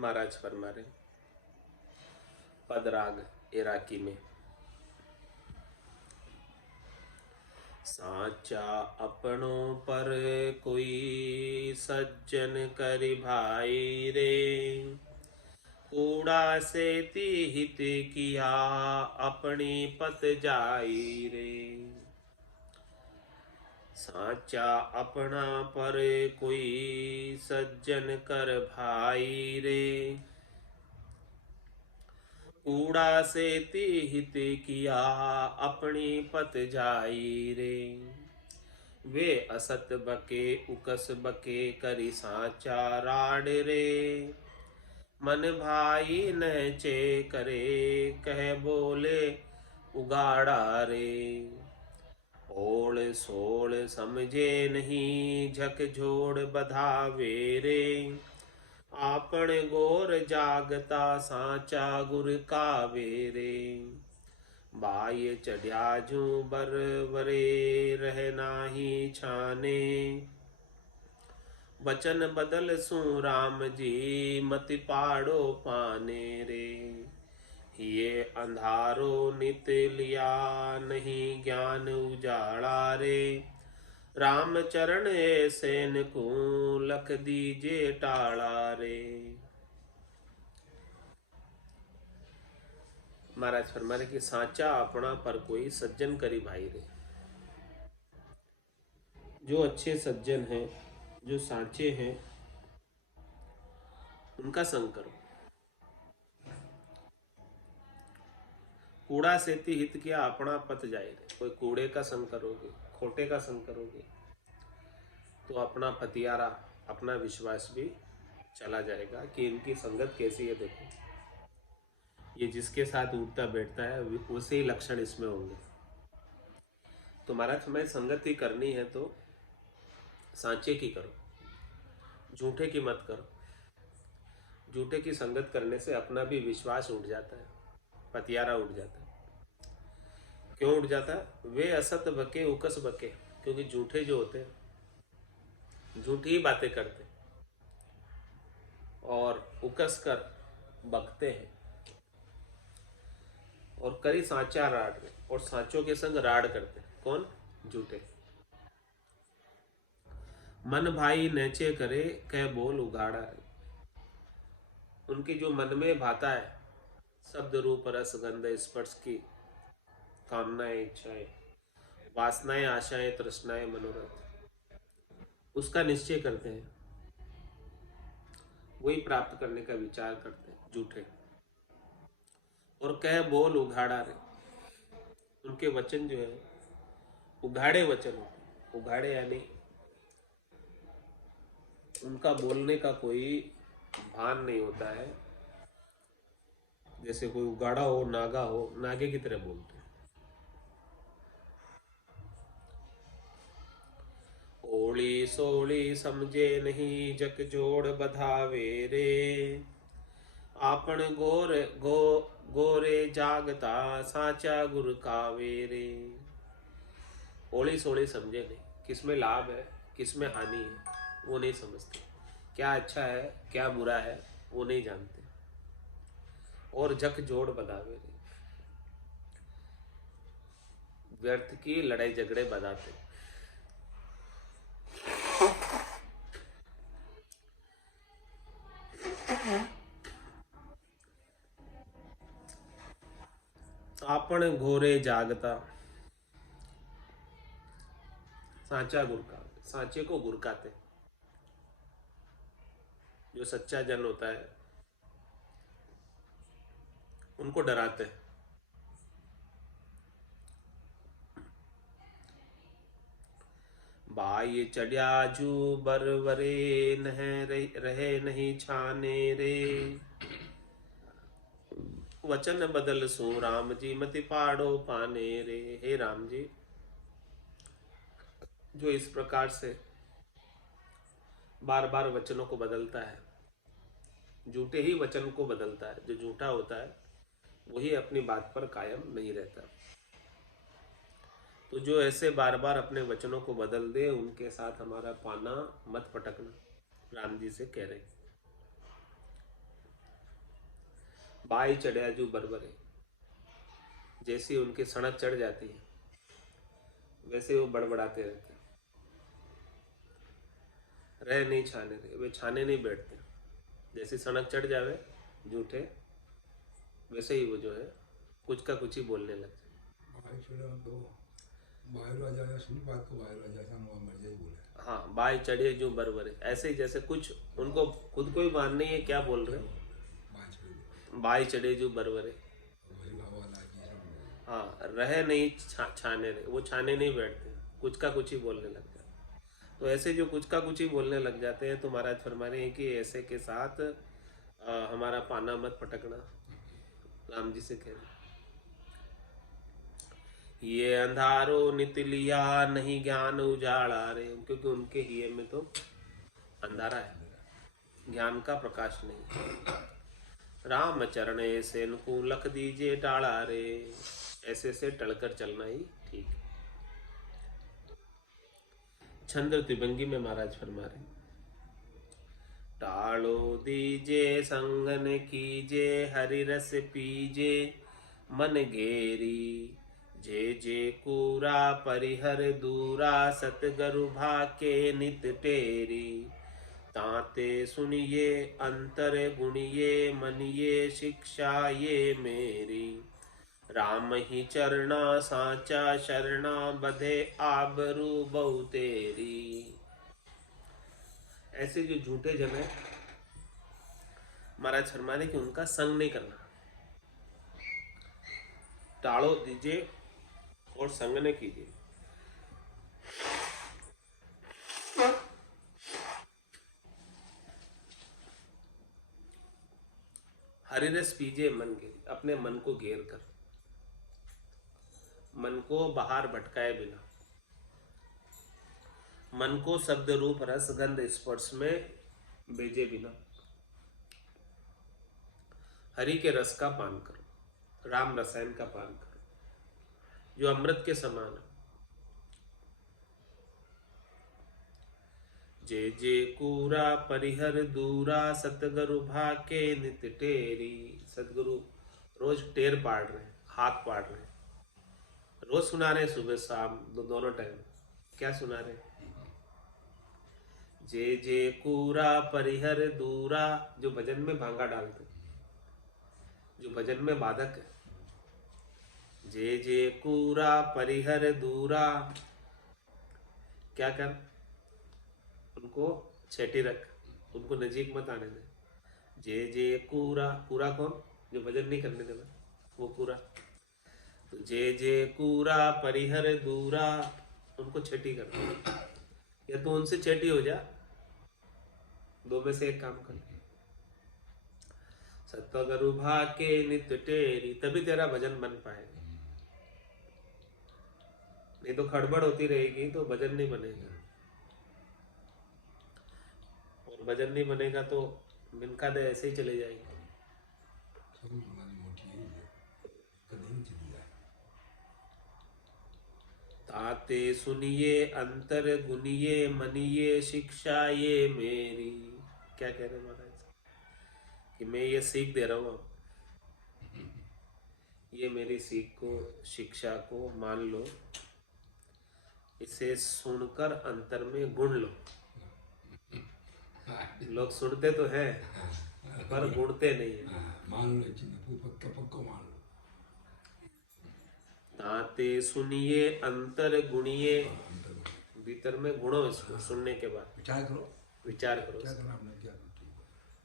महाराज फरमा रहे पदराग इराकी में, साचा अपनों पर कोई सज्जन कर भाई रे, कूड़ा से हित किया अपनी पत जाई रे। साचा अपना पर कोई सज्जन कर भाई रे, कूड़ा से हित किया अपनी पत जाई रे। वे असत बके उकस बके करी साचा राड रे, मन भाई नचे करे कह बोले उगाड़ा रे। ओल सोल समझे नहीं झकझोड़ बधावे रे, आपन गोर जागता साचा गुर कावे रे। बाय चढ़िया जू बर वरे रह नाही छाने, वचन बदल सु राम जी मति पाड़ो पाने रे। ये अंधारो नित लिया नहीं ज्ञान उजाड़ा रे, राम चरण ऐसे को लख दीजे टाड़ा रे। महाराज फरमा रहे कि साचा अपना पर कोई सज्जन करी भाई रे। जो अच्छे सज्जन हैं, जो सांचे हैं, उनका संग करो। कूड़ा सेती हित किया अपना पत जाए रे। कोई कूड़े का संग करोगे, खोटे का संग करोगे तो अपना पतियारा, अपना विश्वास भी चला जाएगा कि इनकी संगत कैसी है। देखो, ये जिसके साथ उठता बैठता है उसे ही लक्षण इसमें होंगे। तो महाराज हमें संगत ही करनी है तो सांचे की करो, झूठे की मत करो। झूठे की संगत करने से अपना भी विश्वास उठ जाता है, पतियारा उठ जाता है। क्यों उठ जाता है? वे असत बके उकस बके, क्योंकि झूठे जो होते हैं झूठी ही बातें करते और उकस कर बकते हैं, और करी सांचा राड, और सांचों के संग राड करते। कौन? झूठे। मन भाई नैचे करे कह बोल उगाड़ा है। उनकी जो मन में भाता है शब्द रूप रस गंध स्पर्श की कामनाएं, इच्छाएं, वासनाएं, आशाएं, तृष्णाएं, मनोरथ, उसका निश्चय करते हैं, वही प्राप्त करने का विचार करते हैं झूठे। और कह बोल उघाड़ा रे, उनके वचन जो है उघाड़े वचन होते। उघाड़े यानी उनका बोलने का कोई भान नहीं होता है। जैसे कोई उगाड़ा हो, नागा हो, नागे की तरह बोलते हैं। ओली सोली समझे नहीं जक जोड़ बधावे रे, आपन गोरे जागता साचा गुर कावे रे। ओली सोली समझे नहीं, किसमें लाभ है किसमें हानि है वो नहीं समझते, क्या अच्छा है क्या बुरा है वो नहीं जानते। और जक जोड़ बधावे रे, व्यर्थ की लड़ाई झगड़े बधाते। आपन घोरे जागता सांचा गुरका, सांचे को गुरकाते। जो सच्चा जन होता है उनको डराते हैं। बाय चढ़िया जू बरवरे नह रहे नहीं छाने रे, वचन बदल सो राम जी मति पाड़ो पाने रे। हे राम जी, जो इस प्रकार से बार बार वचनों को बदलता है, झूठे ही वचन को बदलता है, जो झूठा होता है वही अपनी बात पर कायम नहीं रहता। तो जो ऐसे बार बार अपने वचनों को बदल दे उनके साथ हमारा पाना मत पटकना, राम जी से कह रहे। बाई चढ़िया जू बरबरे, जैसी उनकी सड़क चढ़ जाती है वैसे वो बड़बड़ाते रहते हैं। रह नहीं छाने रहे, वे छाने नहीं बैठते। जैसी सड़क चढ़ जावे झूठे, वैसे ही वो जो है कुछ का कुछ ही बोलने लगते। हाँ, बाई चढ़े जो बरबरे, ऐसे ही जैसे कुछ उनको खुद को ही मान नहीं है क्या बोल रहे। बाई चढ़े जो बरबरे, हाँ, रहे नहीं छाने रहे, वो छाने नहीं बैठते, कुछ का कुछ ही बोलने लग जाते। तो ऐसे जो कुछ का कुछ ही बोलने लग जाते हैं तो महाराज फरमा रहे हैं कि ऐसे के साथ हमारा पाना मत पटकना। राम जी से कह रहे, ये अंधारो नित लिया नहीं ज्ञान उजाड़ा रे, क्योंकि उनके हिये में तो अंधारा है, ज्ञान का प्रकाश नहीं। राम चरण ऐसे इनको लख दीजिए टाड़ा रे, ऐसे से टलकर चलना ही ठीक है। छंद त्रिभंगी में महाराज फरमा रहे, टालो दीजे संगन कीजे हरि रस पीजे मन घेरी, जे जे कूरा परिहर दूरा सतगरु भाके नित टेरी, ताते सुनिए अंतर गुणिए मनिए शिक्षा ये मेरी, राम ही चरना साचा शरणा बधे आबरू बहु तेरी। ऐसे जो झूठे जन है महाराज फरमाने कि उनका संग नहीं करना, टालो दीजिए और संग न कीजिए। हरिरस पीजिए मन घेर, अपने मन को घेर कर, मन को बाहर भटकाए बिना, मन को शब्द रूप रस गंध स्पर्श में भेजे बिना हरि के रस का पान करो, राम रसायन का पान करो जो अमृत के समान है। जे जे कूरा परिहर दूरा सतगुरु भाके नित टेरी, सतगुरु रोज टेर पाड़ रहे, हाथ पाड़ रहे, रोज सुना रहे, सुबह शाम दोनों टाइम। क्या सुना रहे? जे जे कूरा परिहर दूरा, जो भजन में भांगा डालते, जो भजन में बाधक है। जे जे कूरा परिहर दूरा, क्या कर, उनको छेटी रख, उनको नजीक मत आने दे। जे जे कूरा, कूरा कौन? जो भजन नहीं करने देगा वो कूरा। तो जे जे कूरा परिहर दूरा, उनको छेटी कर, या तो उनसे छेटी हो जा, दो में से एक काम कर। सतगुरु भाके नित टेरी, तभी तेरा भजन बन पाएगा, नहीं तो खड़बड़ होती रहेगी तो भजन नहीं बनेगा, और भजन नहीं बनेगा तो मिनका दे ऐसे ही चले जाएंगे। ताते सुनिए अंतर गुनिए मनिए शिक्षा ये मेरी। क्या कह रहे महाराज कि मैं ये सीख दे रहा हूँ, ये मेरी सीख को, शिक्षा को मान लो, इसे सुनकर अंतर में गुण लो। लोग सुनते तो हैं पर गुणते नहीं है। मान लो, पक्का मान लो। ताते सुनिए अंतर गुणिए, भीतर में गुणो इसको सुनने के बाद विचार करो, विचार करो। क्या करना आपने, क्या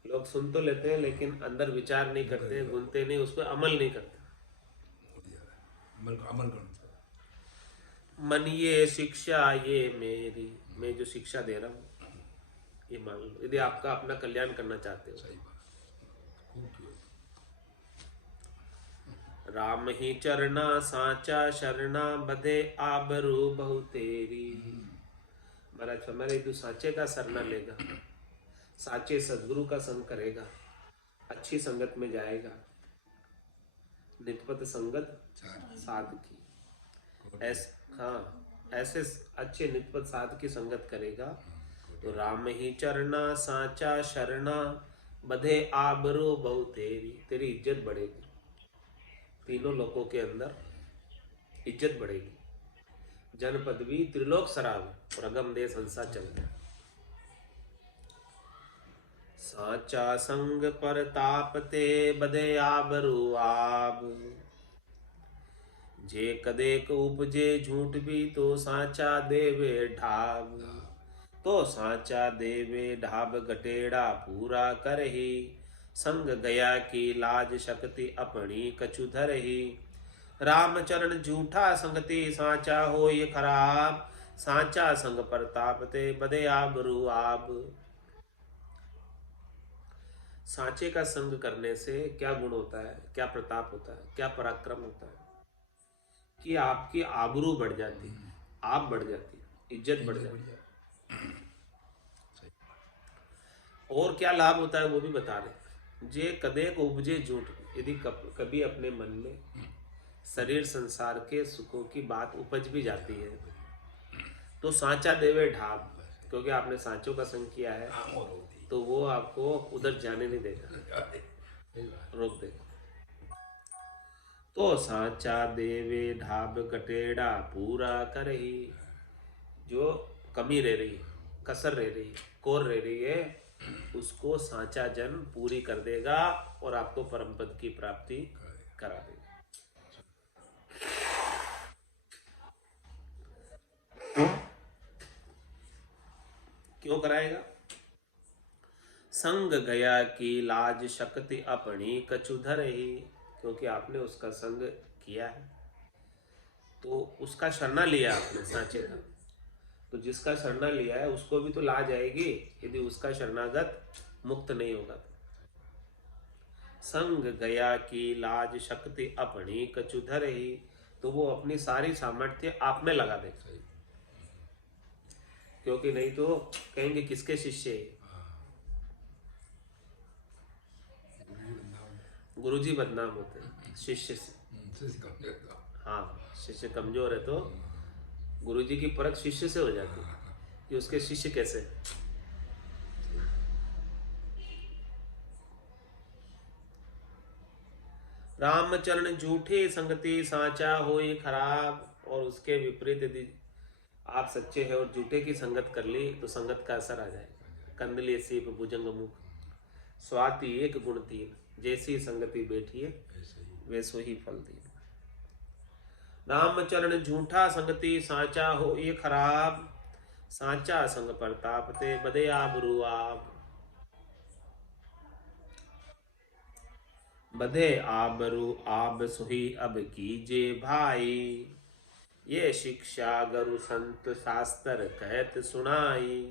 लोग सुन तो लेते हैं लेकिन अंदर विचार नहीं करते, गुनते नहीं, उस पर अमल नहीं करते। अमल करना। मन ये शिक्षा ये मेरी, मैं जो शिक्षा दे रहा हूँ ये मान लो, यदि आपका अपना कल्याण करना चाहते हो। सही बात। राम ही चरना साचा शरणा बधे आबरू बहु तेरी। महाराज हमारे तू साचे का सरना लेगा, साचे सदगुरु का संग करेगा, अच्छी संगत में जाएगा, नितपत संगत साधकी, ऐसे अच्छे नितपत साध की संगत करेगा तो राम ही चरना साचा शरणा बधे आबरू बहु तेरी, तेरी इज्जत बढ़ेगी, तीनों लोगों के अंदर इज्जत बढ़ेगी। जन पदवी त्रिलोक सराव, और अगम दे संसार चलता। साचा संग पर तापते बधे आबरू आब, जे कदेक उपजे झूठ भी तो साचा देवे ढाब। तो साचा देवे ढाब गटेड़ा पूरा करही, संग गया की लाज शक्ति अपनी कछु धरही। रामचरण झूठा संगति साचा होय खराब, साचा संग प्रतापते बधे आबरू आब। सांचे का संग करने से क्या गुण होता है, क्या प्रताप होता है, क्या पराक्रम होता है कि आपकी आबरू बढ़ जाती है, आप बढ़ जाती है, इज्जत बढ़ जाती है। और क्या लाभ होता है वो भी बता रहे। जे कदेक उपजे झूठ, यदि कभी अपने मन में शरीर संसार के सुखों की बात उपज भी जाती है तो सांचा देवे ढाब, क्योंकि आपने सांचों का संग किया है तो वो आपको उधर जाने नहीं देगा, रोक देगा। तो सांचा देवे ढाब कटेड़ा पूरा करही, जो कमी रह रही है, कसर रह रही है, कोर रह रही है, उसको सांचा जन पूरी कर देगा और आपको परम पद की प्राप्ति करा देगा। क्यों कराएगा? संग गया की लाज शक्ति अपनी कछु धरही, क्योंकि आपने उसका संग किया है तो उसका शरणा लिया आपने सांचे का, तो जिसका शरणा लिया है उसको भी तो लाज आएगी यदि उसका शरणागत मुक्त नहीं होगा तो। संग गया की लाज शक्ति अपनी कछु धरही, तो वो अपनी सारी सामर्थ्य आप में लगा दे, क्योंकि नहीं तो कहेंगे किसके शिष्य है, गुरुजी बदनाम होते हैं शिष्य से। हाँ, शिष्य कमजोर है तो गुरुजी की परख शिष्य से हो जाती है कि उसके शिष्य कैसे। रामचरण झूठे संगति साचा होई खराब, और उसके विपरीत यदि आप सच्चे हैं और झूठे की संगत कर ली तो संगत का असर आ जाएगा। कंदली सीप भुजंग मुख, स्वाति एक गुण तीन, जैसी संगति बैठी है वैसो ही फल दी। रामचरण झूठा संगति साचा हो ये खराब, साचा संग प्रतापते बदे आबरू आब। बधे आबरू आब सुही अब कीजे भाई, ये शिक्षा गुरु संत शास्त्र कहत सुनाई।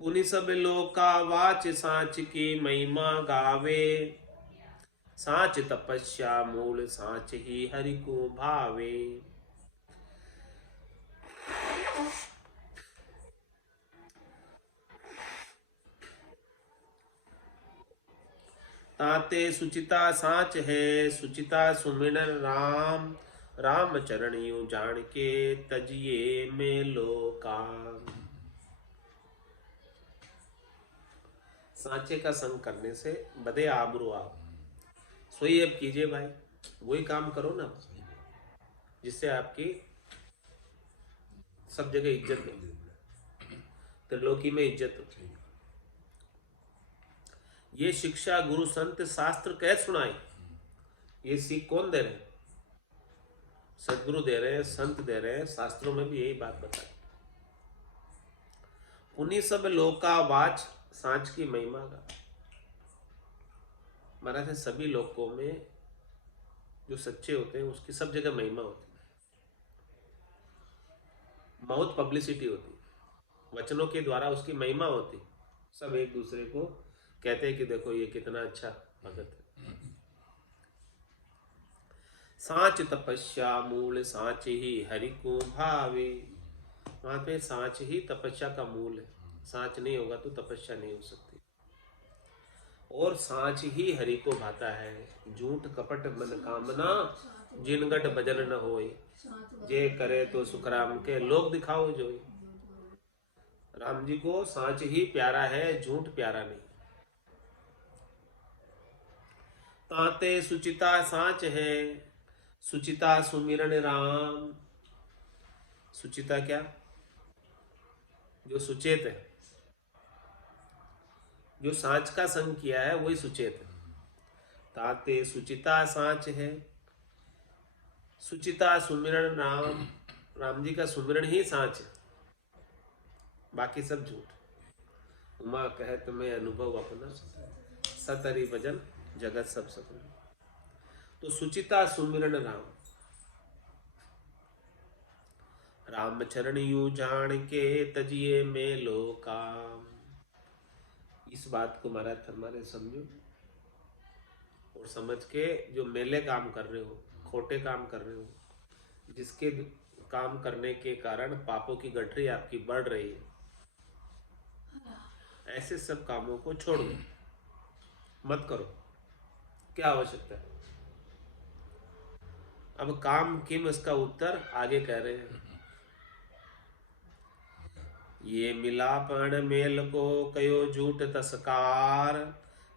पुनि सब लोका वाच सांच की महिमा गावे, सांच तपस्या मूल सांच ही हरि को भावे। ताते सुचिता सांच है, सुचिता सुमिरन राम, राम चरण यूं जान के तजिए में लोकाम। सांचे का संग करने से बदे आबरू आप, सोई अब कीजिए भाई, वही काम करो ना जिससे आपकी सब जगह इज्जत हो, त्रिलोकी में इज्जत हो। ये शिक्षा गुरु संत शास्त्र कह सुनाई, ये सीख कौन दे रहे हैं? सदगुरु दे रहे हैं, संत दे रहे हैं, शास्त्रों में भी यही बात बताई। पुनि सब लोका वाच, सांच की महिमा का महाराज है, सभी लोकों में जो सच्चे होते हैं उसकी सब जगह महिमा होती है, बहुत पब्लिसिटी होती है, वचनों के द्वारा उसकी महिमा होती, सब एक दूसरे को कहते हैं कि देखो ये कितना अच्छा भगत है। सांच तपस्या मूल सांच ही हरि को भावे, वहां पे सांच ही तपस्या का मूल है, सांच नहीं होगा तो तपस्या नहीं हो सकती। और सांच ही हरि को भाता है, झूठ कपट मन कामना, जिनगट भजन न होए, जे करे तो सुखराम के लोग दिखाओ जोई। राम जी को सांच ही प्यारा है, झूठ प्यारा नहीं। ताते सुचिता सांच है, सुचिता सुमिरन राम। सुचिता क्या? जो सुचेत है, जो सांच का संग किया है वही सुचेत है। ताते सुचिता सांच है, सुचिता सुमिरन राम। राम जी का सुमिरन ही सांच है, बाकी सब झूठ। उमा कहत में अनुभव अपना, सतरी भजन जगत सब सपना। तो सुचिता सुमिरन राम, राम चरण यू जान के तजिए में लो काम। इस बात को महाराज फरमा रहे, समझो और समझ के जो मेले काम कर रहे हो, खोटे काम कर रहे हो, जिसके काम करने के कारण पापों की गठरी आपकी बढ़ रही है, ऐसे सब कामों को छोड़ दो, मत करो। क्या आवश्यकता है? अब काम किम, इसका उत्तर आगे कह रहे हैं। ये मिलापण मेल को कयो झूठ तस्कार,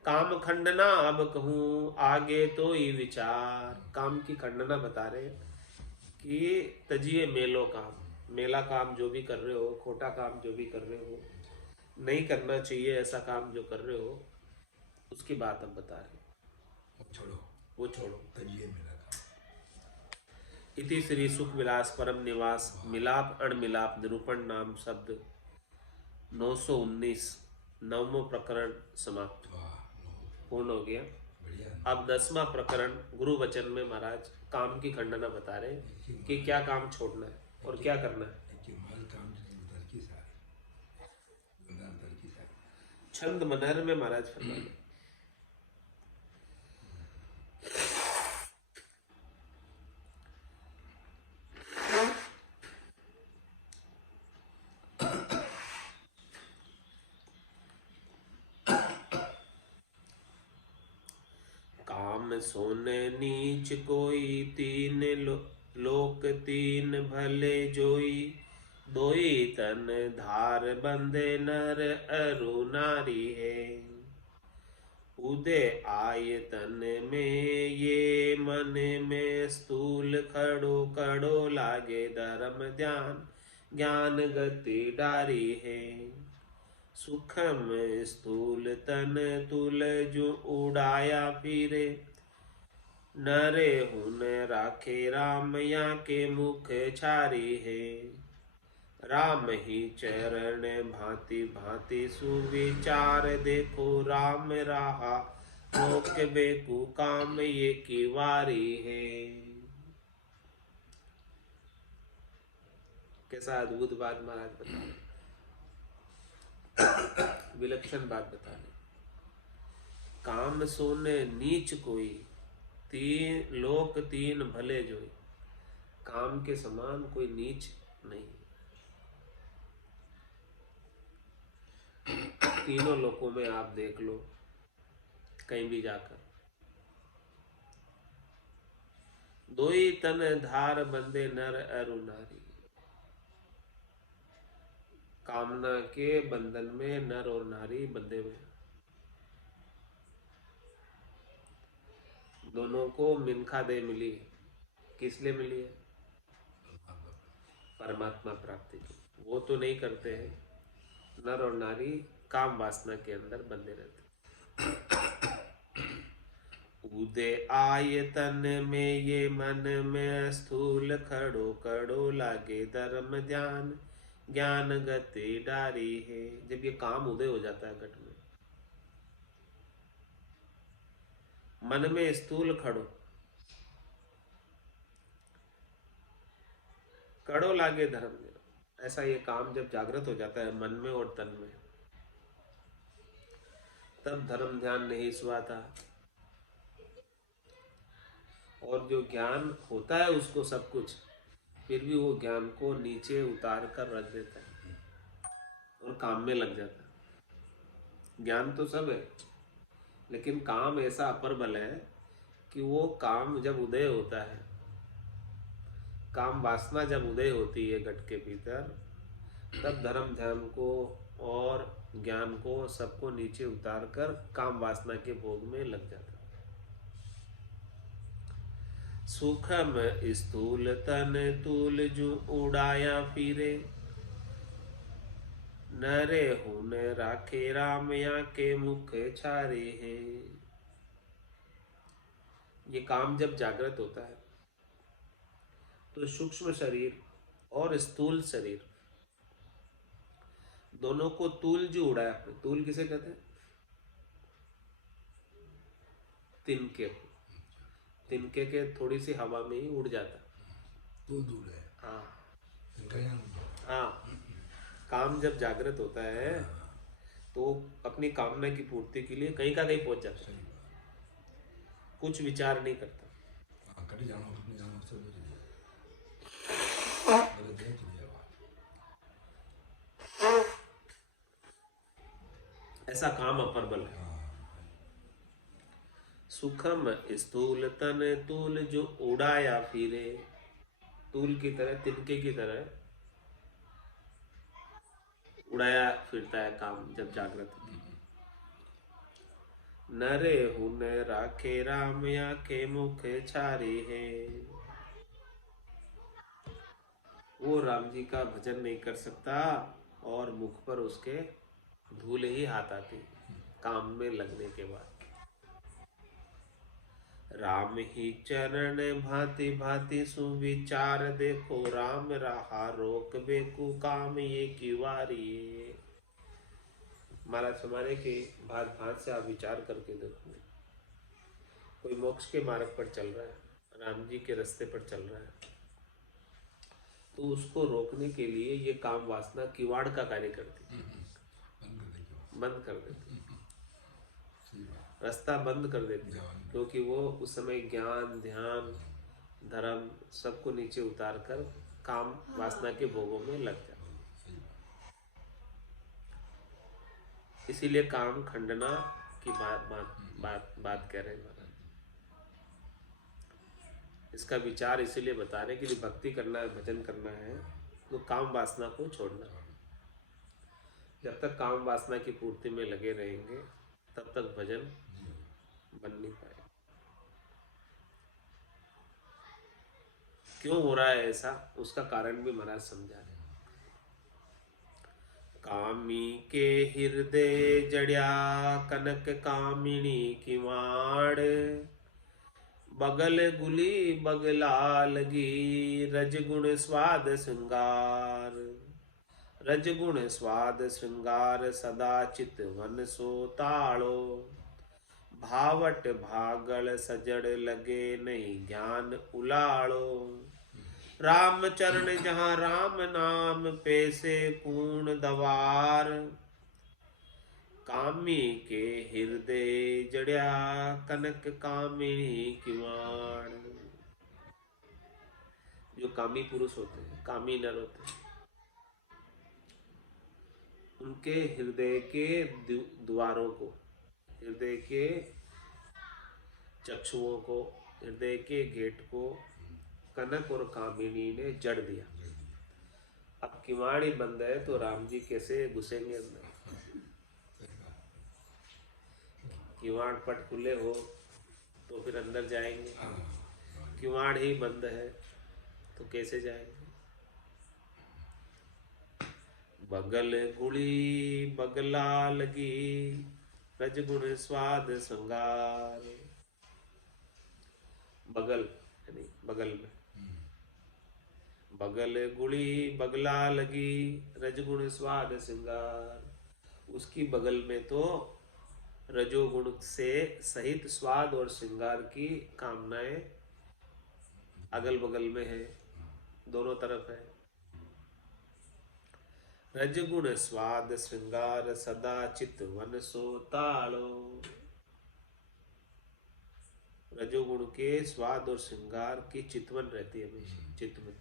काम खंडना अब कहूं आगे तो ही विचार। काम की खंडना बता रहे हैं कि तजिए मेलो काम, मेला काम जो भी कर रहे हो, खोटा काम जो भी कर रहे हो, नहीं करना चाहिए ऐसा काम जो कर रहे हो, उसकी बात हम बता रहे हैं। छोड़ो, वो छोड़ो। तजिए मेरा काम। इति श्री सुख विलास परम निवास मिलाप अणमिलाप निरूपण नाम शब्द 919 नवमो प्रकरण समाप्त, पूर्ण हो गया। बढ़िया। अब 10वां प्रकरण गुरु वचन में महाराज काम की खंडना बता रहे हैं कि क्या काम छोड़ना है और क्या करना है। छंद मनहर में महाराज फरमाते हैं, काम सोने नीच कोई, तीन लोक तीन भले जोई। दोई तन धार बंधे नर अरु नारी है। उदय आय तन में ये मन में स्थूल खड़ो खड़ो लागे धर्म ध्यान ज्ञान गति डारी है। सुखम स्थूल तन तुल जो उड़ाया फिरे, नरे हुन राखे राम या के मुख छारी है। राम ही चरण भांति भांति सुविचार देखो, राम राहा रोक बेकु काम ये की वारी है। कैसा अद्भुत बात महाराज बता रहे, विलक्षण बात बता रहे। काम सोने नीच कोई, तीन लोक तीन भले जोई। काम के समान कोई नीच नहीं। तीनों लोकों में आप देख लो, कहीं भी जाकर, दोई तन धार बंदे नर अरु नारी। कामना के बंधन में नर और नारी बंधे हुए, दोनों को मिनखा दे मिली। किस लिए मिली है? परमात्मा प्राप्ति की। वो तो नहीं करते हैं, नर और नारी काम वासना के अंदर बंधे रहते। उदय आय तन में ये मन में स्थूल खड़ो खड़ो लागे धर्म ध्यान ज्ञान गति डारी है। जब ये काम उदय हो जाता है घट में, मन में स्थूल खड़ो कड़ो लागे धर्म, ऐसा ये काम जब जागृत हो जाता है मन में और तन में, तब धर्म ध्यान नहीं सुहाता। और जो ज्ञान होता है उसको सब कुछ, फिर भी वो ज्ञान को नीचे उतार कर रख देता है और काम में लग जाता है। ज्ञान तो सब है, लेकिन काम ऐसा अपर बल है कि वो काम जब उदय होता है, काम वासना जब उदय होती है घट के भीतर, तब धर्म ध्यान को और ज्ञान को सबको नीचे उतार कर काम वासना के भोग में लग जाता है। सूखम स्थूल तन तूल जू उड़ाया फिरे, नरे हुन राखे राम या के मुख छारे हैं। ये काम जब जागृत होता है तो सूक्ष्म शरीर और स्थूल शरीर दोनों को तूल जो उड़ाया अपने, तूल किसे कहते हैं? तिनके को। तिनके के थोड़ी सी हवा में ही उड़ जाता। तो दूर है हाँ इनका यहाँ दूर। हाँ। काम जब जागृत होता है तो अपनी कामना की पूर्ति के लिए कहीं का कहीं पहुंच जाता है, सही बात। कुछ विचार नहीं करता। हाँ कटी जाना उसमें जाना उससे भी मेरे देख लिया बात। ऐसा काम अपर बल है। सुखम स्थूल तन तूल जो उड़ाया फिरे, तूल की तरह, तिनके की तरह उड़ाया फिरता है काम जब जागृत होता है। नरे हुन राखे राम या के मुख छारे हैं। वो राम जी का भजन नहीं कर सकता और मुख पर उसके धूल ही हाथ आती काम में लगने के बाद। राम ही चरण भांति भांति सुविचार, देखो राम रहा रोक बेकु काम ये किवारी। महाराज हमारे के भांत भांत से आप विचार करके देखो, कोई मोक्ष के मार्ग पर चल रहा है, राम जी के रास्ते पर चल रहा है, तो उसको रोकने के लिए ये काम वासना किवाड़ का कार्य करती, बंद कर देती, रास्ता बंद कर देती, क्योंकि वो उस समय ज्ञान ध्यान धर्म सबको नीचे उतार कर काम वासना के भोगों में लग जाता। इसीलिए काम खंडना की बात कह रहे हैं महाराज। इसका विचार इसीलिए बता रहे कि भक्ति करना है, भजन करना है तो काम वासना को छोड़ना। जब तक काम वासना की पूर्ति में लगे रहेंगे तब तक भजन बन नहीं पाएगा। क्यों हो रहा है ऐसा, उसका कारण भी महाराज समझा रहे। कामी के हृदय जड़िया कनक कामिनी की माड़, बगल गुली बगला लगी रजगुण स्वाद श्रृंगार। रजगुण स्वाद श्रृंगार सदा चित वन सो ताड़ो, भावट भागल सजड़ लगे नहीं ज्ञान उलाड़ो। राम चरण जहाँ राम नाम पैसे पूर्ण दवार, कामी के हृदय जड़िया कनक कामिनी किवाड़। जो कामी पुरुष होते हैं, कामी नर होते हैं, उनके हृदय के द्वारों को, हृदय के चक्षुओं को, हृदय के गेट को कनक और कामिनी ने जड़ दिया। अब किवाड़ी बंद है तो राम जी कैसे घुसेंगे अंदर? किवाड़ पट खुले हो तो फिर अंदर जाएंगे, किवाड़ ही बंद है तो कैसे जाएंगे? बगल गुड़ी बगला लगी रजगुण स्वाद श्रृंगार। बगल यानी बगल में, बगल गुड़ी बगला लगी रजगुण स्वाद श्रृंगार। उसकी बगल में तो रजोगुण से सहित स्वाद और श्रृंगार की कामनाएं अगल बगल में है, दोनों तरफ है। रजगुण स्वाद श्रृंगार सदा चित वन सो ताड़ो। रजोगुण के स्वाद और श्रृंगार की चितवन रहती है हमेशा चित्त में,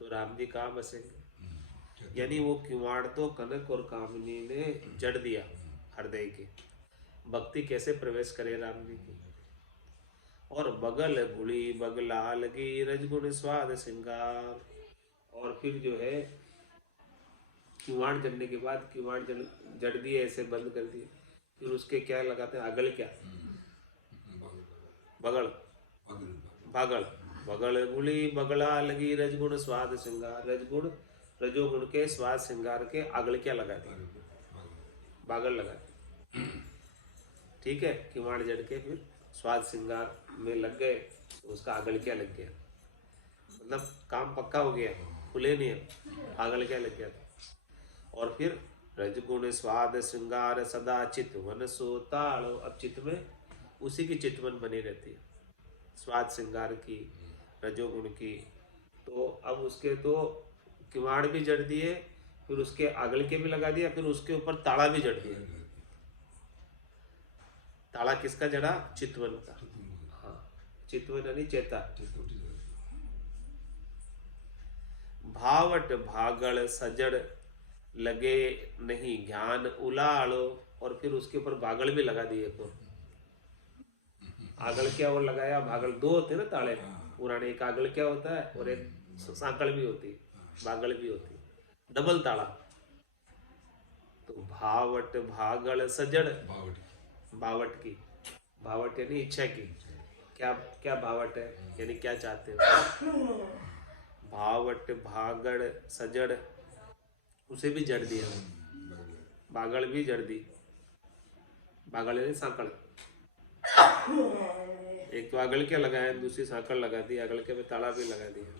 तो राम जी कहाँ बसेंगे? यानी वो किवाड़ तो कनक और कामिनी ने जड़ दिया हृदय के। भक्ति कैसे प्रवेश करे राम जी की? और बगल गुड़ी बगला लगी रजगुण स्वाद श्रृंगार। और फिर जो है किवाड़ जड़ने के बाद, किवाड़ जड़ दिए, ऐसे बंद कर दिए, फिर उसके क्या लगाते हैं? अगल क्या? बगड़, भागड़, बगल गुली बगला लगी रजगुण स्वाद श्रृंगार, रजगुण रजोगुण के स्वाद श्रृंगार के आगल क्या लगा दी, बागल लगा दी। ठीक है, किवाड़ जड़ के फिर स्वाद श्रृंगार में लग गए, तो उसका आगल क्या लग गया, मतलब काम पक्का हो गया, खुले नहीं है, आगल क्या लग गया था। और फिर रजगुण स्वाद श्रृंगार सदा चितवन सो ताड़ो, अब चित्त में उसी की चितवन बनी रहती है, स्वाद श्रृंगार की, रजोगुण की। तो अब उसके तो किवाड़ भी जड़ दिए, फिर उसके आगल के भी लगा दिया, फिर उसके ऊपर ताला भी जड़ दिया। ताला किसका जड़ा, चितवन का। हाँ, चितवन यानी चेता। भावट भागल सजड़ लगे नहीं ज्ञान उलाड़ो, और फिर उसके ऊपर बागल भी लगा दिए। तो आगल क्या और लगाया, भागल दो होते ना ताले पुराने, एक आगल क्या होता है और एक सांकल भी होती, बागल भी होती, डबल ताला। तो भावट भागल सजड़, बावट की, भावट यानी इच्छा की, क्या क्या भावट है यानी क्या चाहते हो। भावट भागड़ सजड़, उसे भी जड़ दिया, बागड़ भी जड़ दी, बागड़ यानी सांकड़। एक तो आगल क्या लगाया, दूसरी सांकड़ लगा दी, आगल के में ताला भी लगा दिया।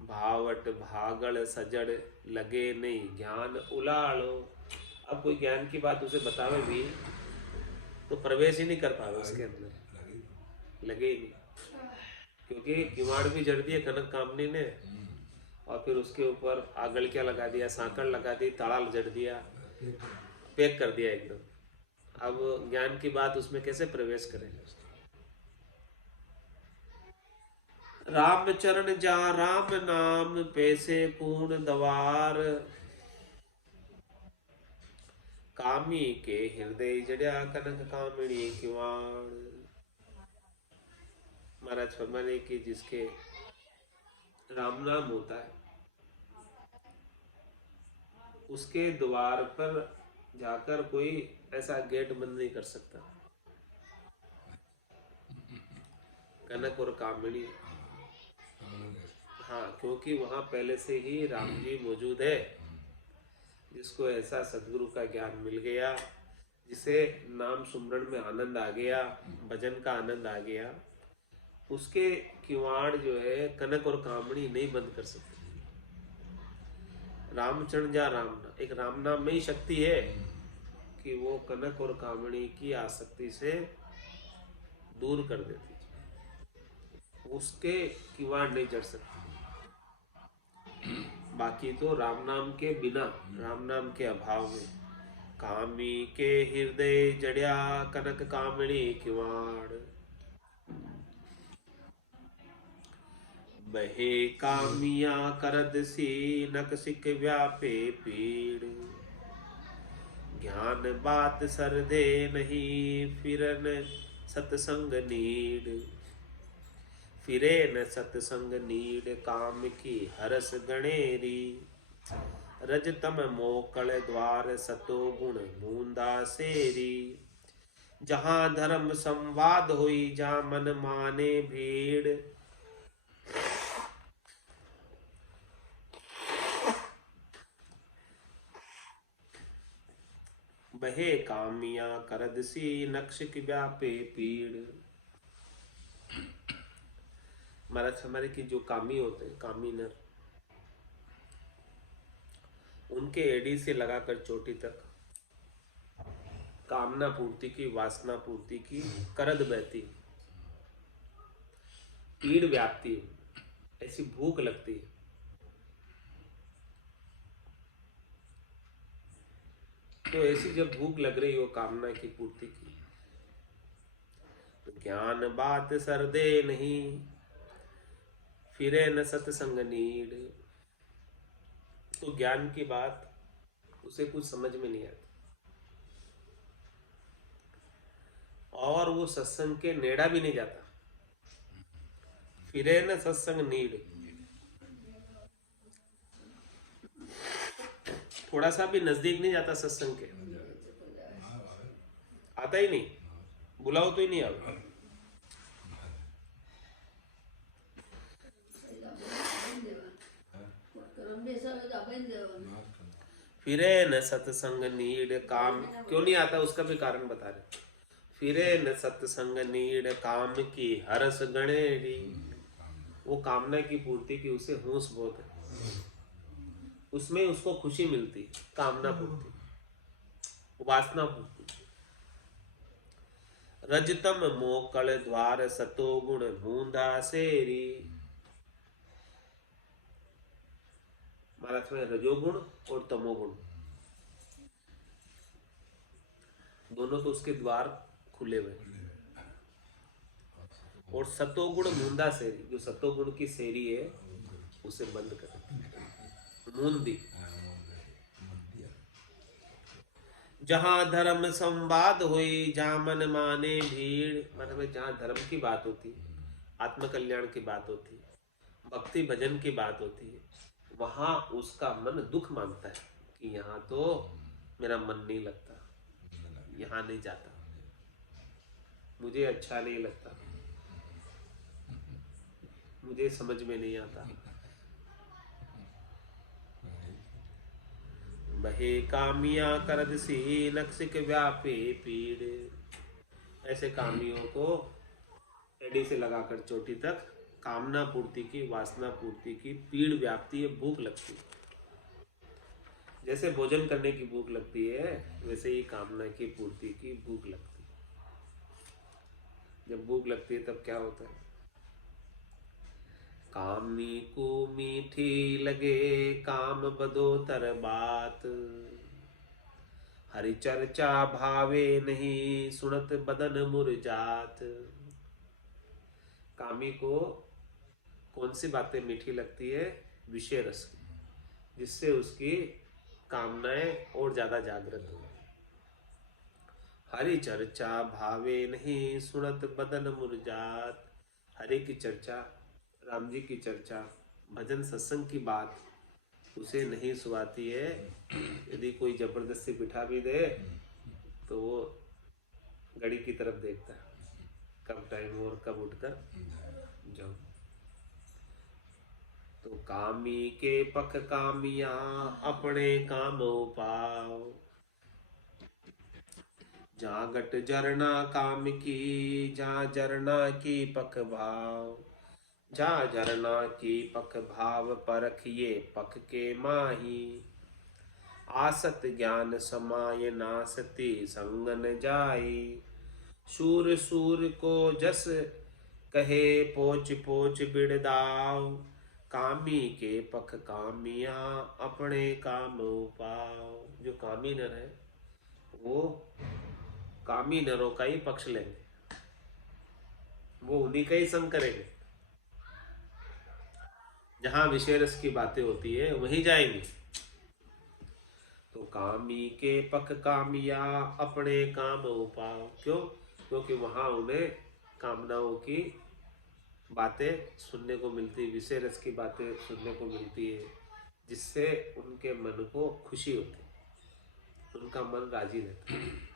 भावट भागड़ सजड़ लगे नहीं ज्ञान उलाड़ो, अब कोई ज्ञान की बात उसे बतावे भी तो प्रवेश ही नहीं कर पावे उसके अंदर, लगे ही नहीं, क्योंकि किवाड़ भी जड़ दिए कनक कामनी ने, और फिर उसके ऊपर आगल क्या लगा दिया, सांकड़ लगा दी, ताला जड़ दिया, पैक कर दिया एकदम। अब ज्ञान की बात उसमें कैसे प्रवेश करेगा। राम चरण जा राम नाम पैसे पूर्ण दवार, कामी के हृदय जड़िया कनक कामिणी किवाड़। महाराज फरमाने की जिसके राम नाम होता है उसके द्वार पर जाकर कोई ऐसा गेट बंद नहीं कर सकता। कनक और कामिनी, हाँ, क्योंकि वहां पहले से ही राम जी मौजूद है, जिसको ऐसा सदगुरु का ज्ञान मिल गया, जिसे नाम सुमरण में आनंद आ गया, भजन का आनंद आ गया, उसके किवाड़ जो है कनक और कामड़ी नहीं बंद कर सकते। रामचरण जा राम नाम, एक राम नाम में ही शक्ति है कि वो कनक और कामड़ी की आसक्ति से दूर कर देती, उसके किवाड़ नहीं जड़ सकते। बाकी तो राम नाम के बिना, राम नाम के अभाव में, कामी के हृदय जड़िया कनक कामड़ी किवाड़, बहे कामिया करद सी नक सिक व्यापे पीड़, ज्ञान बात सरदे नहीं फिरन सतसंग नीड, फिरे न सतसंग नीड काम की हरस गणेरी, रजतम मोकल द्वार सतो गुण बूंदा सेरी, जहां धर्म संवाद हुई जहां मन माने भीड़, बहे कामिया करदसी नक्श की व्यापे पीड़। महाराज हमारे की जो कामी होते हैं, कामी नर, उनके एड़ी से लगाकर चोटी तक कामना पूर्ति की, वासना पूर्ति की करद बहती, पीड़ व्याप्ति, ऐसी भूख लगती है। तो ऐसी जब भूख लग रही हो कामना की पूर्ति की, तो ज्ञान बात सरदे नहीं फिरे न सत्संग नीड, तो ज्ञान की बात उसे कुछ समझ में नहीं आती, और वो सत्संग के नेड़ा भी नहीं जाता। फिरे न सत्संग नीड, थोड़ा सा भी नजदीक नहीं जाता सत्संग के, आता ही नहीं, बुलाओ तो ही नहीं आओ। फिरे न सत्संग नीड काम, क्यों नहीं आता उसका भी कारण बता रहे। फिरे न सत्संग नीड काम की हरस गणेरी, वो कामना की पूर्ति की उसे होश बहुत है, उसमें उसको खुशी मिलती, कामना पूर्ति, वासना पूर्ति। रजतम मोकल द्वार सतो गुण मूंदा सेरी, महाराष्ट्र में रजोगुण और तमोगुण दोनों तो उसके द्वार खुले हुए, और सतोगुण मूंदा सेरी, जो सतोगुण की सेरी है उसे बंद कर मूंदी। जहां धर्म संवाद हुई जहां मन माने भीड़, मतलब जहां धर्म की बात होती, आत्म कल्याण की बात होती, भक्ति भजन की बात होती है, वहां उसका मन दुख मानता है कि यहाँ तो मेरा मन नहीं लगता, यहाँ नहीं जाता, मुझे अच्छा नहीं लगता, मुझे समझ में नहीं आता। बहे कामिया करद सी नक्सिक व्यापे पीड़, ऐसे कामियों को एड़ी से लगाकर चोटी तक कामना पूर्ति की, वासना पूर्ति की पीड़ व्याप्ति है, भूख लगती है। जैसे भोजन करने की भूख लगती है वैसे ही कामना की पूर्ति की भूख लगती है। जब भूख लगती है तब क्या होता है, कामी को मीठी लगे काम बदो तर बात, हरि चर्चा भावे नहीं सुनत बदन मुरझात। कामी को कौन सी बातें मीठी लगती है, विषय रस की, जिससे उसकी कामनाएं और ज्यादा जागृत हो। हरि चर्चा भावे नहीं सुनत बदन मुरझात, हरि की चर्चा, राम जी की चर्चा, भजन सत्संग की बात उसे नहीं सुहाती है। यदि कोई जबरदस्ती बिठा भी दे तो वो घड़ी की तरफ देखता है, कब टाइम और कब उठकर जाऊं। तो कामी के पख कामिया अपने काम पाओ, जहाँ गट जरना काम की जहाँ जरना की पख भाव, जहाँ जरना की पख भाव परखिए पख के माही, आसत ज्ञान समाय नासती संगन जाई, सूर सूर को जस कहे पोच पोच बिड़दाव, कामी के पख कामिया अपने काम पाओ। जो कामी नर है वो कामी नरों का ही पक्ष लेंगे, वो उन्हीं का ही संग करेंगे, जहां विषय रस की बातें होती है वहीं जाएंगे। तो कामी के पख कामिया अपने काम पाओ, क्यों? क्योंकि वहां उन्हें कामनाओं की बातें सुनने को मिलती, विषय रस की बातें सुनने को मिलती है, जिससे उनके मन को खुशी होती, उनका मन राजी रहता है।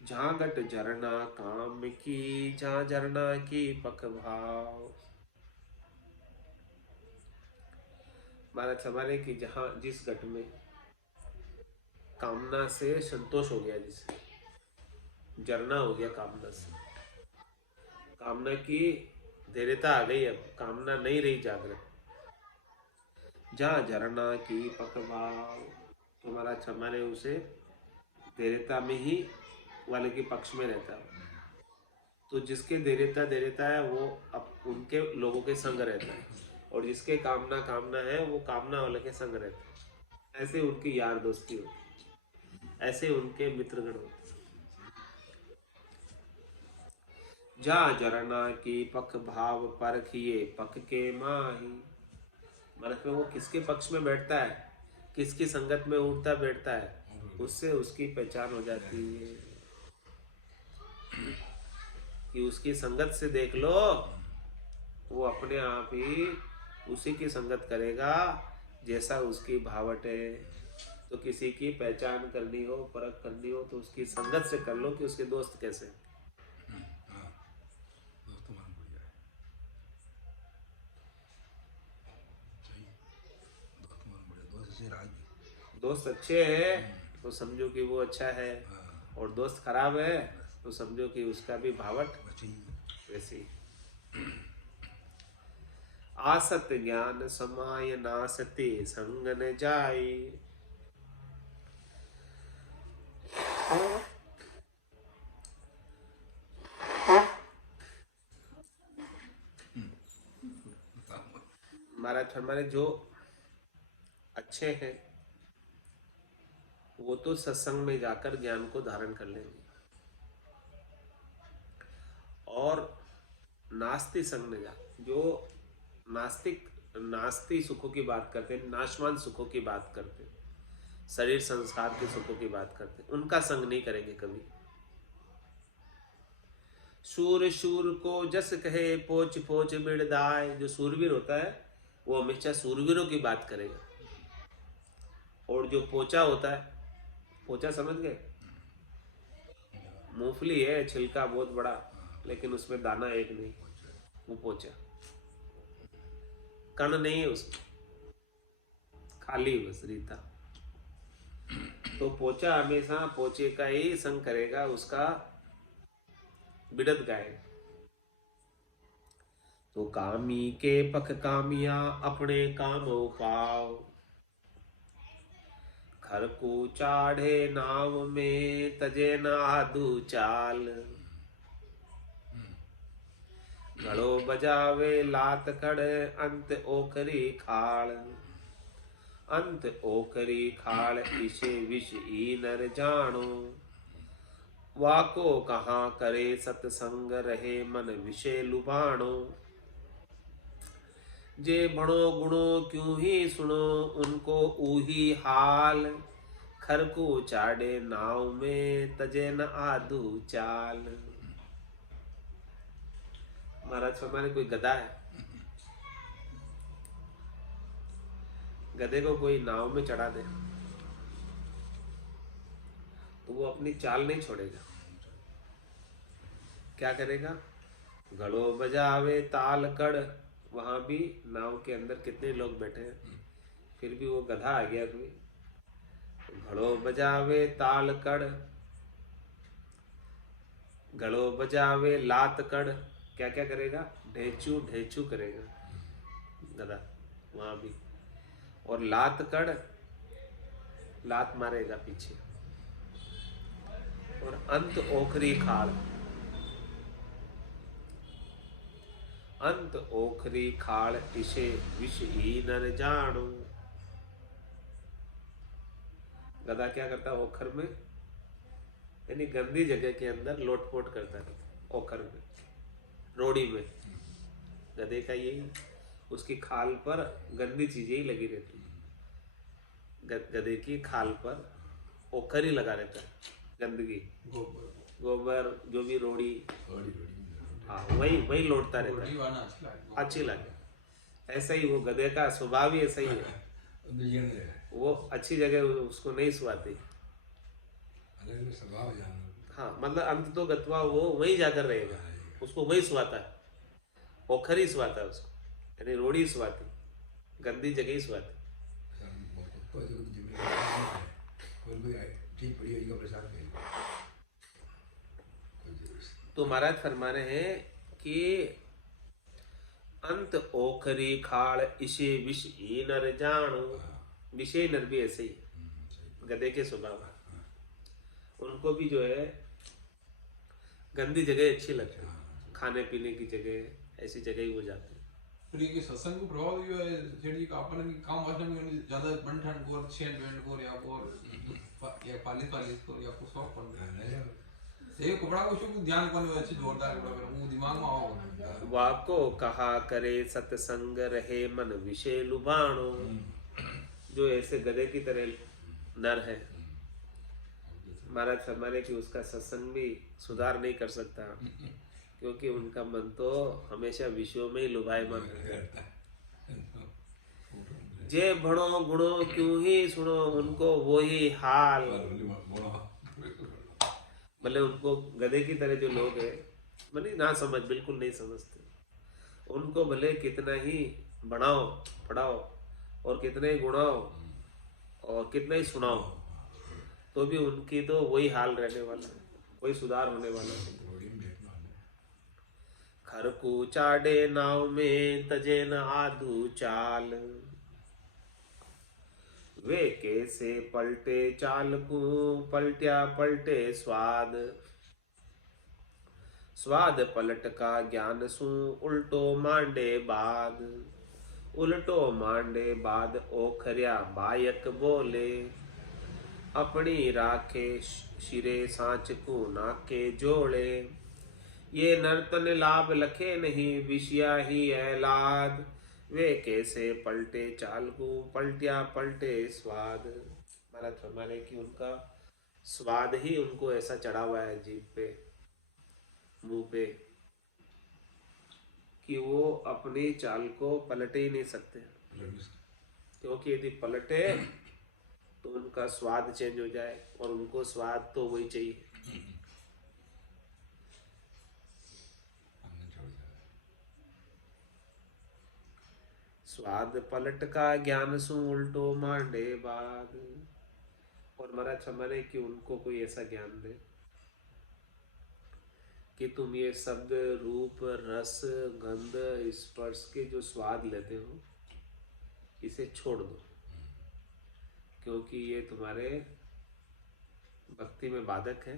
जहाँ गट झरना काम की जहाँ झरना की पख भाव, महाराज हमारे की जहाँ जिस घट में कामना से संतोष हो गया, जिसे झरना हो गया कामना से, कामना की धैर्यता आ गई, अब कामना नहीं रही जागृत, जहाँ झरना की पख भाव, तो महाराज हमारे उसे धैर्यता में ही वाले के पक्ष में रहता है। तो जिसके धैर्यता है वो अब उनके लोगों के संग रहता है, और जिसके कामना है वो कामना वाले के संग रहता है। ऐसे उनकी यार दोस्ती होती, ऐसे उनके मित्रगण होते। जा जरना की पख भाव परखिए पख के माही, मतलब वो किसके पक्ष में बैठता है, किसकी संगत में उठता बैठता है, उससे उसकी पहचान हो जाती है। कि उसकी संगत से देख लो, वो अपने आप ही उसी की संगत करेगा जैसा उसकी भावट है। तो किसी की पहचान करनी हो, परख करनी हो, तो उसकी संगत से कर लो कि उसके दोस्त कैसे। अच्छे राज दोस्त अच्छे हैं तो समझो कि वो अच्छा है, और दोस्त खराब है तो समझो कि उसका भी भावट बच्चे वैसे ही। आसत ज्ञान समाय नासते संग न जाय। महाराज फरमाने जो अच्छे हैं वो तो सत्संग में जाकर ज्ञान को धारण कर लेंगे, और नास्ति संग में जा, जो नास्तिक नास्ति सुखों की बात करते हैं, नाशवान सुखों की बात करते हैं, शरीर संस्कार के सुखों की बात करते हैं, उनका संग नहीं करेंगे कभी। शूर शूर को जस कहे पोच पोच मिड़दाय, जो सूरवीर होता है वो हमेशा सूरवीरों की बात करेगा, और जो पोचा होता है, पोचा समझ गए, मूंगफली है, छिलका बहुत बड़ा लेकिन उसमें दाना एक नहीं, वो पोचा, कण नहीं है उसमें, खाली बस रीता। तो पोचा हमेशा पोचे का ही संग करेगा, उसका बिड़द गाएगा। तो कामी के पख कामिया अपने काम पाओ, खर को चाढ़े नाव में तजे न आदू चाल। घड़ो बजावे लात खड़ अंत ओखरी खाड़, अंत ओखरी खाड़ इसे विष ई नर जानो। वाको कहाँ करे सत्संग रहे मन विषय लुभाणो। जे भणो गुणो क्यों ही सुनो उनको ऊही हाल। खर को चाड़े नाव में तजे न आदू चाल। महाराज फरमाने कोई गधा है, गधे को कोई नाव में चढ़ा दे तो वो अपनी चाल नहीं छोड़ेगा, क्या करेगा, घड़ो बजावे ताल कड़, वहां भी नाव के अंदर कितने लोग बैठे हैं फिर भी वो गधा आ गया कोई, घड़ो बजावे ताल कड़, घड़ो बजावे लात कड़, क्या क्या करेगा, ढेचू ढेचू करेगा गधा वहां भी, और लात कड़, लात मारेगा पीछे, और अंत ओखरी खाड़, अंत ओखरी खाड़ इसे विष ही नर जानो। गधा क्या करता है ओखर में, यानी गंदी जगह के अंदर लोटपोट करता है, ओखर में, रोड़ी में, गधे का यही, उसकी खाल पर गंदी चीजें ही लगी रहती है, गधे की खाल पर ओखर ही लगा रहता है, गंदगी, गोबर जो भी रोड़ी, हाँ वही वही लौटता रहता है, अच्छी लगे। ऐसा ही वो गधे का स्वभाव ही ऐसा ही है, वो अच्छी जगह उसको नहीं सुहाती, हाँ मतलब अंत तो गत्वा वो वही जाकर रहेगा, उसको वही सुहाता है, ओखर ही सुहाता है उसको, यानी रोड़ी ही सुहाती, गंदी जगह ही सुहाती। तो महाराज फरमा रहे हैं कि अंत ओखरी खाड़ इसे विष ही नर जानो। विषय नर भी ऐसे ही गधे के स्वभाव, उनको भी जो है गंदी जगह अच्छी लगती है, खाने पीने की जगह, ऐसी जगह ही वो जाते हैं। फिर ये सत्संग को प्रभाव भी है जेडी का अपन की काम वासना में ज्यादा बनठान को छेन बेंड को या पालिस को या को शौक पन से कपड़ा को शो ध्यान कोने अच्छे जोरदार कपड़ा में वो दिमाग में आओ। वाको कहा करे सत्संग रहे मन विषय लुभाणो। जो ऐसे गधे की तरह नर है, महाराज फरमाने कि उसका सत्संग भी सुधार नहीं कर सकता, क्योंकि उनका मन तो हमेशा विषयों में ही लुभायमान रहता है। जे भणो गुणो क्यों ही सुनो उनको वो ही हाल। भले उनको गधे की तरह जो लोग हैं भले ना समझ, बिल्कुल नहीं समझते, उनको भले कितना ही बढ़ाओ पढ़ाओ और कितने ही गुणाओ, और कितना ही सुनाओ तो भी उनकी तो वही हाल रहने वाला है, कोई सुधार होने वाला नहीं। रोड़ी में बैठना है। खरकू चाडे नाव में तजे न आधू चाल, वे कैसे पलटे चाल को पलट्या पलटे स्वाद, स्वाद पलट का ज्ञान सु उल्टो मांडे बाद, उल्टो मांडे बाद ओखरिया बायक बोले, अपनी राखे शिरे सांच को नाके जोड़े, ये नर्तन लाभ लखे नहीं विषया ही ऐलाद, वे कैसे पलटे चाल को पलट्या पलटे स्वाद। महाराज फरमाने कि उनका स्वाद ही उनको ऐसा चढ़ा हुआ है जीभ पे, मुंह पे, कि वो अपनी चाल को पलट ही नहीं सकते, क्योंकि यदि पलटे तो उनका स्वाद चेंज हो जाए और उनको स्वाद तो वही चाहिए। स्वाद पलट का ज्ञान सु उल्टो मांडे बाद। और महाराज फरमाने कि उनको कोई ऐसा ज्ञान दे कि तुम ये शब्द रूप रस गंध स्पर्श के जो स्वाद लेते हो इसे छोड़ दो, क्योंकि ये तुम्हारे भक्ति में बाधक है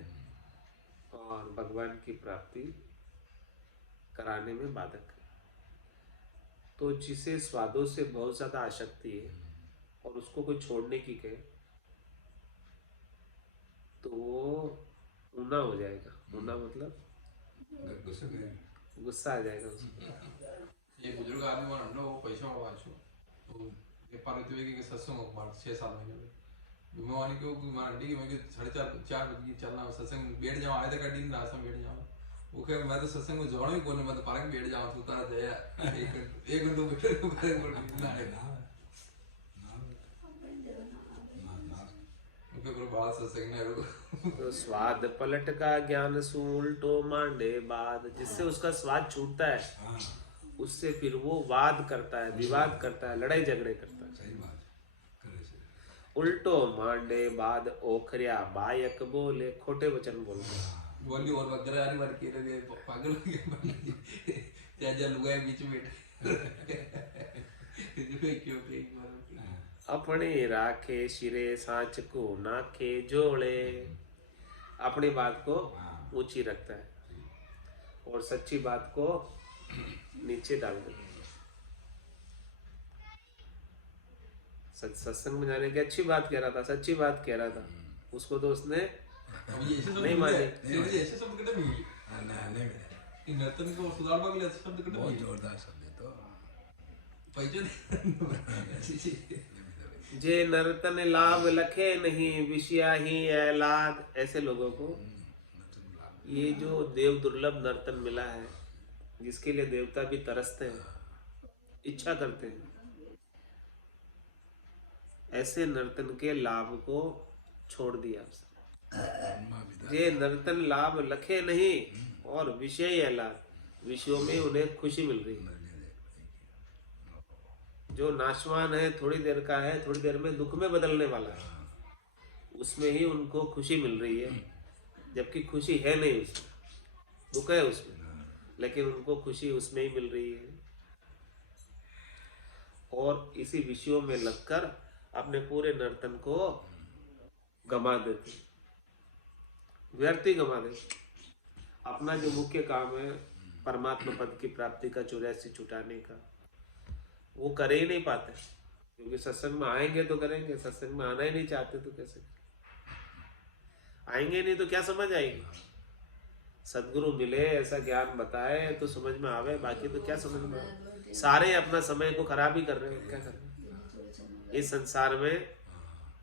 और भगवान की प्राप्ति कराने में बाधक है। तो जिसे स्वादों से बहुत ज्यादा आसक्ति है और उसको कोई छोड़ने की कहे तो वो ऊना हो जाएगा। ऊना मतलब गुस्सा आ जाएगा उसको। ये बुजुर्ग आदमी वन हमने वो पैसा वाला छो तो ये पार्वती के सत्संग मार 6-7 महीने में बीमारी को मार डी में 4:30 बजे चलना सत्संग बैठ जाओ आए तक दिन आसम बैठ जाओ वो कहे मैं तो सत्संग में जोड़ो ही कोने, मैं तो पार्क में बैठ जाऊं तो तारा जया एक घंटे बैठे तो करे ना है ओके गुरु बात सत्संग ने तो स्वाद पलट का ज्ञान सु उल्टो मांडे बाद, जिससे उसका स्वाद छूटता है उससे फिर वो वाद करता है, विवाद करता है, लड़ाई झगड़े करता है। सही बात करे से उल्टो मांडे बाद ओखरिया बायक बोले, खोटे वचन बोलते हैं। बोली और वगैरह यारी बार के लगे पागल हो गए जाजा लुगाए बीच में बैठे क्यों कहीं मारो अपने राखे शिरे सांच को नाके जोड़े, अपनी बात को ऊंची रखता है और सच्ची बात को नीचे डाल देता है। सत्संग में जाने की अच्छी बात कह रहा था, सच्ची बात कह रहा था, उसको तो उसने अब ये ऐसे सब नहीं माने। ये ऐसे सब कितने मिली नहीं इन नर्तन को सुधार बाग ले शब्द कितने बहुत मिली जोरदार शब्द है तो पैसे जे नर्तन लाभ लखे नहीं विषया ही ऐलाद, ऐसे लोगों को ये जो देव दुर्लभ नर्तन मिला है जिसके लिए देवता भी तरसते हैं, इच्छा करते हैं, ऐसे नर्तन के लाभ को छोड़ दिया। जे नर्तन लाभ लखे नहीं और विषय ऐलाद, विषयों में उन्हें खुशी मिल रही है। जो नाशवान है थोड़ी देर का है, थोड़ी देर में दुख में बदलने वाला है, उसमें ही उनको खुशी मिल रही है, जबकि खुशी है नहीं उसमें, दुख है उसमें, लेकिन उनको खुशी उसमें ही मिल रही है। और इसी विषयों में लगकर अपने पूरे नर्तन को गमा देते, व्यर्थ ही गमा देते। अपना जो मुख्य काम है परमात्मा पद की प्राप्ति का 84 छुटाने का, वो कर ही नहीं पाते, क्योंकि सत्संग में आएंगे तो करेंगे, सत्संग में आना ही नहीं चाहते तो कैसे आएंगे, नहीं तो क्या समझ आएगी। सदगुरु मिले, ऐसा ज्ञान बताए तो समझ में आवे, बाकी तो क्या समझ में आवे। सारे अपना समय को खराब ही कर रहे हैं, क्या कर रहे हैं। इस संसार में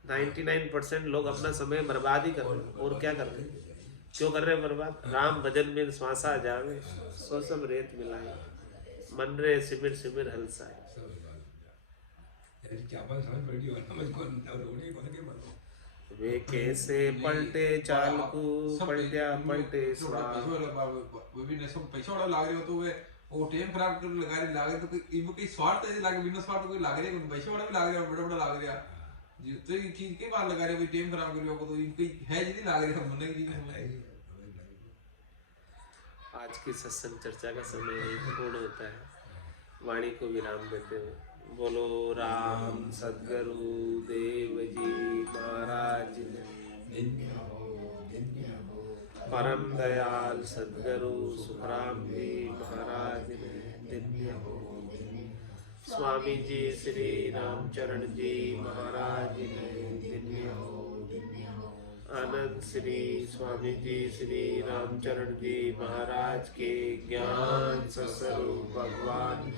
99% लोग अपना समय बर्बाद ही कर रहे हैं, और क्या कर रहे हैं, क्यों कर रहे हैं बर्बाद। राम भजन में श्वासा जावे, सो सब रेत मिलाए, मन रे सिमिर सिमिर हलसाए। क्या बात समझ पड़ गई और समझ कौन रोने को लगे बात वे कैसे पलटे चाल को पलट्या पलटे स्वाद। वो भी ने सब पैसा वाला लाग रहे हो तो वो टाइम खराब कर लगा रहे लागे तो कोई इनको कोई स्वार्थ है लागे, बिना स्वार्थ कोई लाग रहे, पैसा वाला भी लाग रहा, बड़ा बड़ा लाग रहा जी तो ये चीज के बार लगा रहे भाई टाइम खराब करियो को तो इनकी है जिदी लाग रही है मन की चीज आज की सत्संग चर्चा का समय पूर्ण होता है। वाणी को विराम देते हुए बोलो राम सद्गुरु देव जी महाराज परम दयाल सद्गुरु सुखराम जी महाराज धन्य हो। स्वामी जी श्री रामचरण जी महाराज धन्य हो। आनंद श्री स्वामी जी श्री रामचरण जी महाराज के ज्ञान स्वरूप भगवान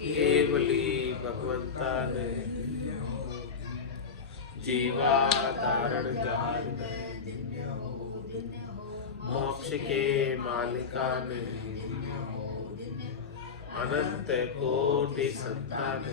केवली भगवंता ने जीवा धारण जान मोक्ष के मालिका ने अनंत कोटि संतान